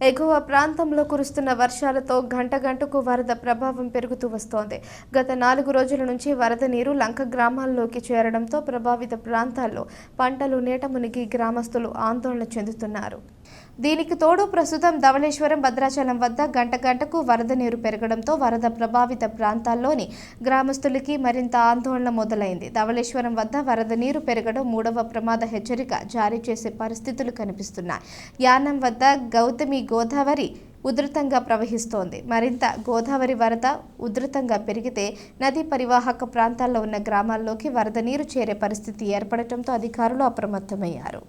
ఎగువ ప్రాంతంలో కురుస్తున్న వర్షాలతో గంట గంటకు వరద ప్రభావం పెరుగుతూ వస్తోంది. గత నాలుగు రోజుల నుంచి వరద నీరు లంక గ్రామాల్లోకి చేరడంతో ప్రభావిత ప్రాంతాల్లో పంటలు నీట మునిగి గ్రామస్తులు ఆందోళన చెందుతున్నారు. దీనికి తోడు ప్రస్తుతం ధవళేశ్వరం భద్రాచలం వద్ద గంట గంటకు వరద నీరు పెరగడంతో వరద ప్రభావిత ప్రాంతాల్లోని గ్రామస్తులకి మరింత ఆందోళన మొదలైంది. ధవళేశ్వరం వద్ద వరద నీరు పెరగడం మూడవ ప్రమాద హెచ్చరిక జారీ చేసే పరిస్థితులు కనిపిస్తున్నాయి. యానం వద్ద గౌతమి గోదావరి ఉధృతంగా ప్రవహిస్తోంది. మరింత గోదావరి వరద ఉధృతంగా పెరిగితే నదీ పరివాహక ప్రాంతాల్లో ఉన్న గ్రామాల్లోకి వరద నీరు చేరే పరిస్థితి ఏర్పడటంతో అధికారులు అప్రమత్తమయ్యారు.